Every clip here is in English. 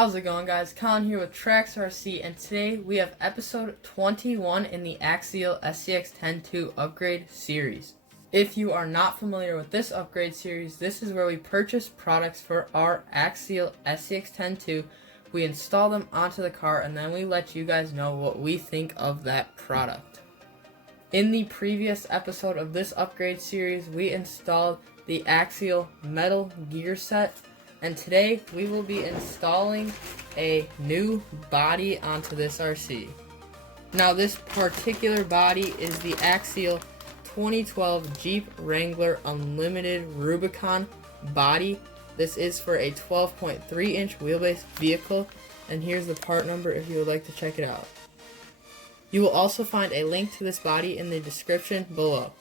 How's it going, guys? Colin here with Trax RC, and today we have episode 21 in the Axial SCX10 II upgrade series. If you are not familiar with this upgrade series, this is where we purchase products for our Axial SCX10 II. We install them onto the car, and then we let you guys know what we think of that product. In the previous episode of this upgrade series, we installed the Axial metal gear set, and today we will be installing a new body onto this RC. Now, this particular body is the Axial 2012 Jeep Wrangler Unlimited Rubicon body. This is for a 12.3 inch wheelbase vehicle, and here's the part number if you would like to check it out. You will also find a link to this body in the description below.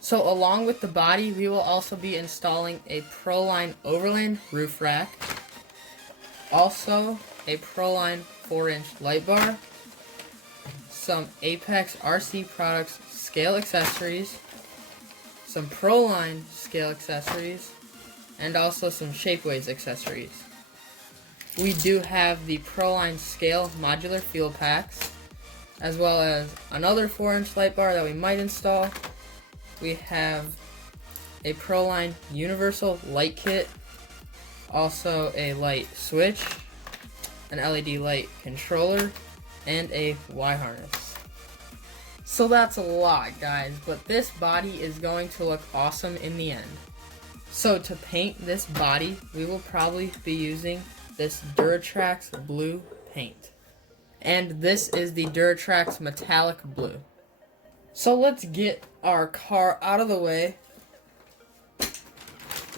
So along with the body, we will also be installing a Proline Overland roof rack, also a Proline 4-inch light bar, some Apex RC Products scale accessories, some Proline scale accessories, and also some Shapeways accessories. We do have the Proline scale modular fuel packs, as well as another 4-inch light bar that we might install. We have a Proline universal light kit, also a light switch, an LED light controller, and a Y harness. So that's a lot, guys, but this body is going to look awesome in the end. So to paint this body, we will probably be using this Trax blue paint. And this is the Trax metallic blue. So let's get our car out of the way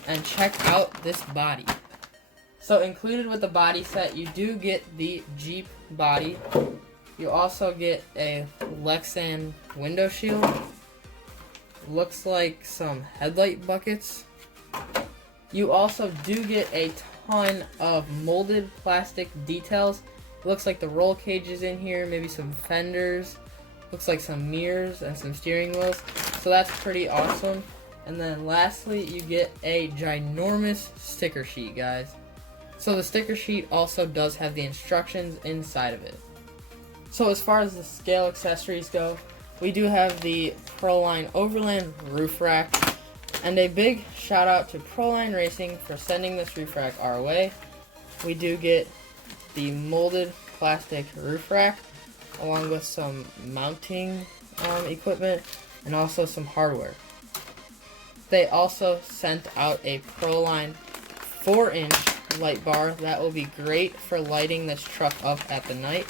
and check out this body. So included with the body set, you do get the Jeep body. You also get a Lexan window shield. Looks like some headlight buckets. You also do get a ton of molded plastic details. Looks like the roll cages in here, maybe some fenders. Looks like some mirrors and some steering wheels. So that's pretty awesome. And then lastly, you get a ginormous sticker sheet, guys. So the sticker sheet also does have the instructions inside of it. So as far as the scale accessories go, we do have the Proline Overland roof rack. And a big shout out to Proline Racing for sending this roof rack our way. We do get the molded plastic roof rack, along with some mounting equipment and also some hardware. They also sent out a Proline 4-inch light bar that will be great for lighting this truck up at the night.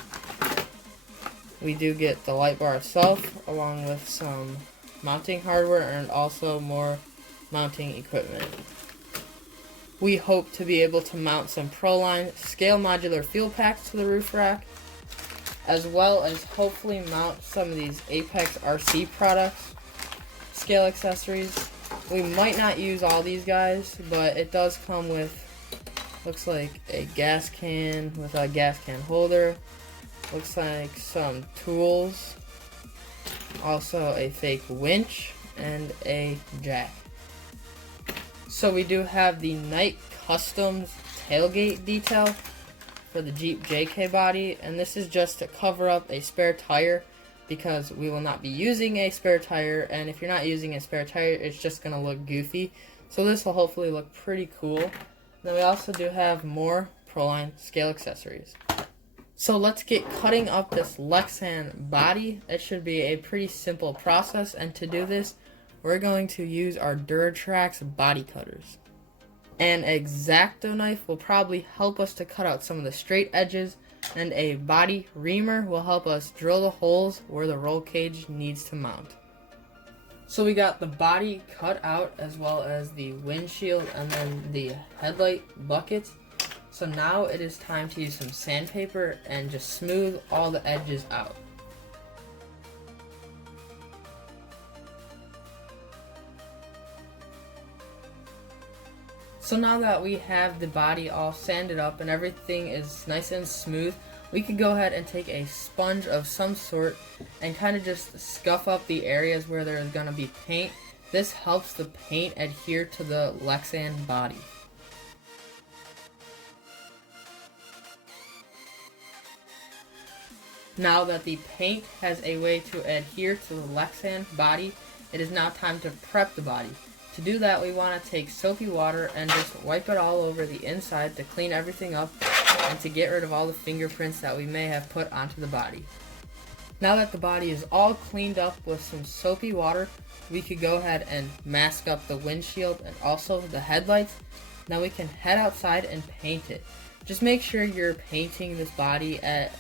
We do get the light bar itself, along with some mounting hardware and also more mounting equipment. We hope to be able to mount some Proline scale modular fuel packs to the roof rack, as well as hopefully mount some of these Apex RC Products scale accessories. We might not use all these guys, but it does come with, looks like a gas can with a gas can holder, looks like some tools, also a fake winch, and a jack. So we do have the Night Customs tailgate detail for the Jeep JK body, and this is just to cover up a spare tire because we will not be using a spare tire, and if you're not using a spare tire, it's just going to look goofy. So this will hopefully look pretty cool. Then we also do have more Proline scale accessories. So let's get cutting up this Lexan body. It should be a pretty simple process, and to do this, we're going to use our Trax body cutters. An X-Acto knife will probably help us to cut out some of the straight edges, and a body reamer will help us drill the holes where the roll cage needs to mount. So we got the body cut out, as well as the windshield and then the headlight buckets. So now it is time to use some sandpaper and just smooth all the edges out. So now that we have the body all sanded up and everything is nice and smooth, we could go ahead and take a sponge of some sort and kind of just scuff up the areas where there is going to be paint. This helps the paint adhere to the Lexan body. Now that the paint has a way to adhere to the Lexan body, it is now time to prep the body. To do that, we want to take soapy water and just wipe it all over the inside to clean everything up and to get rid of all the fingerprints that we may have put onto the body. Now that the body is all cleaned up with some soapy water, we could go ahead and mask up the windshield and also the headlights. Now we can head outside and paint it. Just make sure you're painting this body at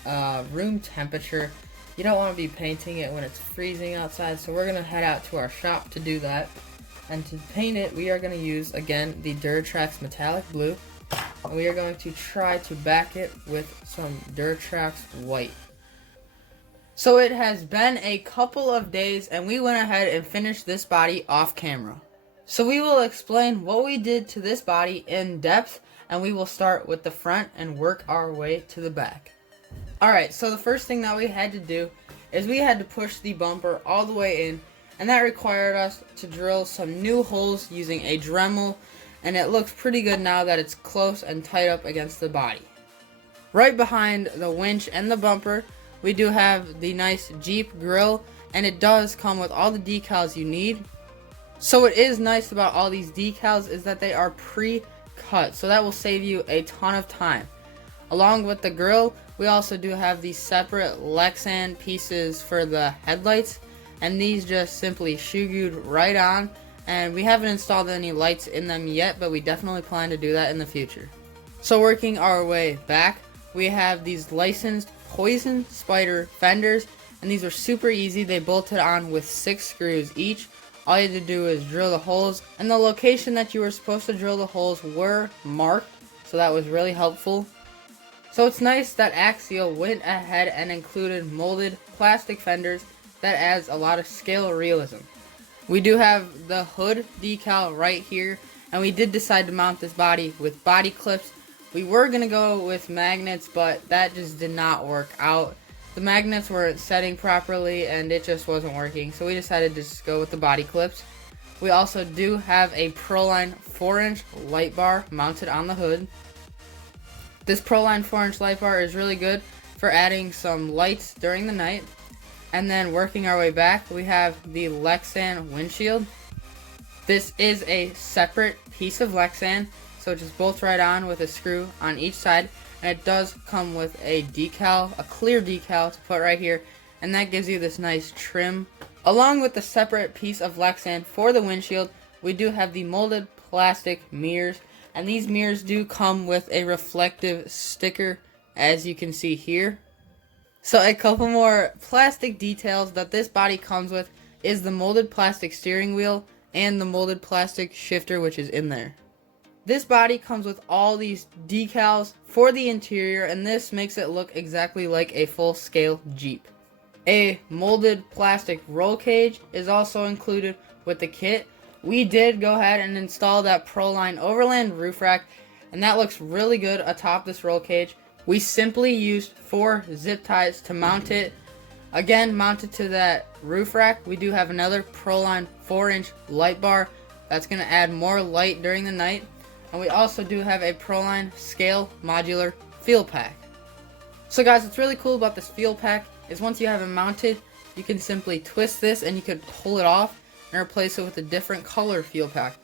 room temperature. You don't want to be painting it when it's freezing outside, so we're going to head out to our shop to do that. And to paint it, we are going to use, again, the Trax metallic blue. And we are going to try to back it with some Trax white. So it has been a couple of days, and we went ahead and finished this body off camera. So we will explain what we did to this body in depth, and we will start with the front and work our way to the back. Alright, so the first thing that we had to do is we had to push the bumper all the way in, and that required us to drill some new holes using a Dremel, and it looks pretty good now that it's close and tight up against the body. Right behind the winch and the bumper, we do have the nice Jeep grille, and it does come with all the decals you need. So what is nice about all these decals is that they are pre-cut, so that will save you a ton of time. Along with the grille, we also do have these separate Lexan pieces for the headlights, and these just simply shoe glued right on, and we haven't installed any lights in them yet, but we definitely plan to do that in the future. So working our way back, we have these licensed Poison Spider fenders, and these are super easy. They bolted on with 6 screws each. All you had to do is drill the holes, and the location that you were supposed to drill the holes were marked, so that was really helpful. So it's nice that Axial went ahead and included molded plastic fenders. That adds a lot of scale realism. We do have the hood decal right here, and we did decide to mount this body with body clips. We were going to go with magnets, but that just did not work out. The magnets weren't setting properly, and it just wasn't working, so we decided to just go with the body clips. We also do have a Proline 4-inch light bar mounted on the hood. This Proline 4-inch light bar is really good for adding some lights during the night. And then working our way back, we have the Lexan windshield. This is a separate piece of Lexan, so it just bolts right on with a screw on each side. And it does come with a decal, a clear decal to put right here, and that gives you this nice trim. Along with the separate piece of Lexan for the windshield, we do have the molded plastic mirrors, and these mirrors do come with a reflective sticker, as you can see here. So a couple more plastic details that this body comes with is the molded plastic steering wheel and the molded plastic shifter, which is in there. This body comes with all these decals for the interior, and this makes it look exactly like a full-scale Jeep. A molded plastic roll cage is also included with the kit. We did go ahead and install that Proline Overland roof rack, and that looks really good atop this roll cage. We simply used 4 zip ties to mount it. Again, mounted to that roof rack, we do have another Proline 4-inch light bar. That's going to add more light during the night. And we also do have a Proline scale modular fuel pack. So guys, what's really cool about this fuel pack is once you have it mounted, you can simply twist this and you can pull it off and replace it with a different color fuel pack.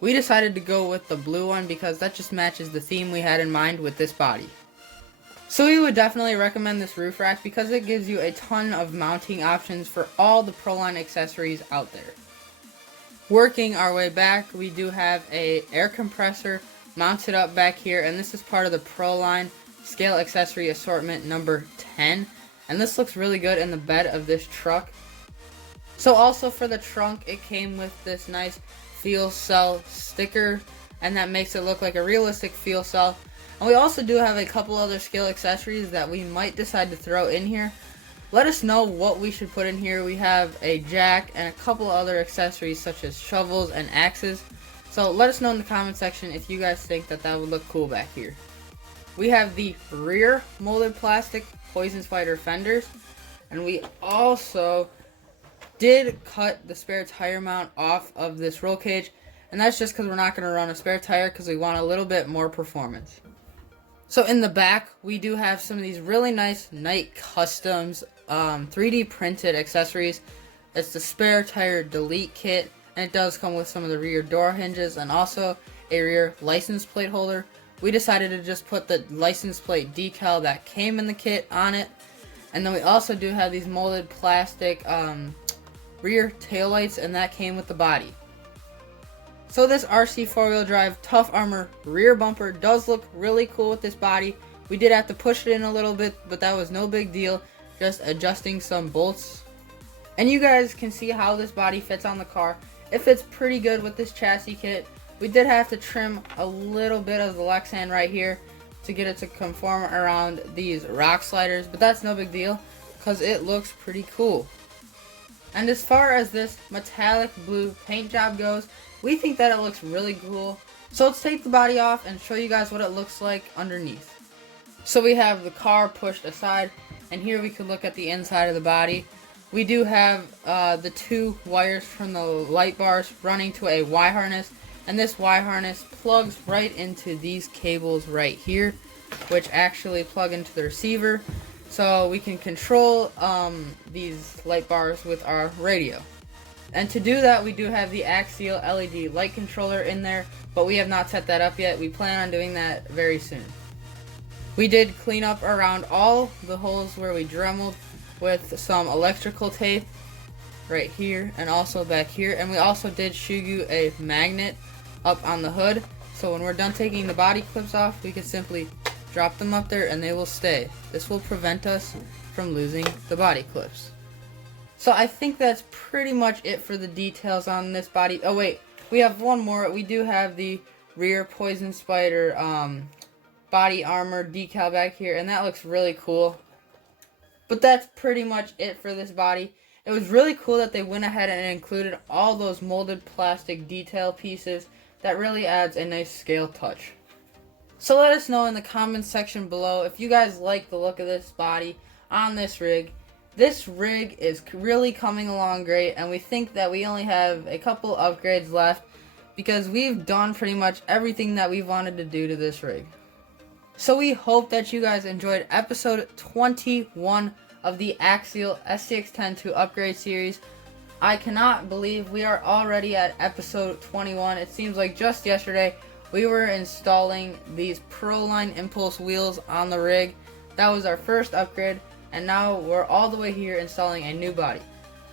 We decided to go with the blue one because that just matches the theme we had in mind with this body. So we would definitely recommend this roof rack because it gives you a ton of mounting options for all the Proline accessories out there. Working our way back, we do have a air compressor mounted up back here, and this is part of the Proline scale accessory assortment number 10, and this looks really good in the bed of this truck. So also for the trunk, it came with this nice fuel cell sticker, and that makes it look like a realistic fuel cell. And we also do have a couple other scale accessories that we might decide to throw in here. Let us know what we should put in here. We have a jack and a couple other accessories such as shovels and axes. So let us know in the comment section if you guys think that that would look cool back here. We have the rear molded plastic Poison Spider fenders. And we also did cut the spare tire mount off of this roll cage. And that's just because we're not going to run a spare tire because we want a little bit more performance. So in the back, we do have some of these really nice Night Customs 3D printed accessories. It's the spare tire delete kit, and it does come with some of the rear door hinges and also a rear license plate holder. We decided to just put the license plate decal that came in the kit on it. And then we also do have these molded plastic rear taillights, and that came with the body. So this RC 4-wheel drive tough armor rear bumper does look really cool with this body. We did have to push it in a little bit, but that was no big deal. Just adjusting some bolts. And you guys can see how this body fits on the car. It fits pretty good with this chassis kit. We did have to trim a little bit of the Lexan right here to get it to conform around these rock sliders, but that's no big deal because it looks pretty cool. And as far as this metallic blue paint job goes, we think that it looks really cool. So let's take the body off and show you guys what it looks like underneath. So we have the car pushed aside, and here we can look at the inside of the body. We do have the 2 wires from the light bars running to a Y harness, and this Y harness plugs right into these cables right here, which actually plug into the receiver, so we can control these light bars with our radio. And to do that, we do have the Axial LED light controller in there, but we have not set that up yet. We plan on doing that very soon. We did clean up around all the holes where we dremeled with some electrical tape right here and also back here, and we also did Shugu a magnet up on the hood, so when we're done taking the body clips off, we can simply drop them up there and they will stay. This will prevent us from losing the body clips. So I think that's pretty much it for the details on this body. Oh wait, we have one more. We do have the rear Poison Spider body armor decal back here, and that looks really cool. But that's pretty much it for this body. It was really cool that they went ahead and included all those molded plastic detail pieces. That really adds a nice scale touch. So let us know in the comments section below if you guys like the look of this body on this rig. This rig is really coming along great, and we think that we only have a couple upgrades left because we've done pretty much everything that we wanted to do to this rig. So we hope that you guys enjoyed episode 21 of the Axial SCX10 II upgrade series. I cannot believe we are already at episode 21. It seems like just yesterday we were installing these Proline Impulse wheels on the rig. That was our first upgrade, and now we're all the way here installing a new body.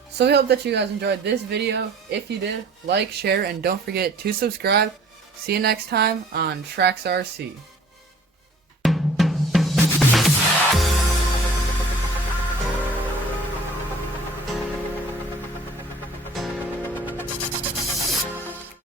So we hope that you guys enjoyed this video. If you did, like, share, and don't forget to subscribe. See you next time on Trax RC.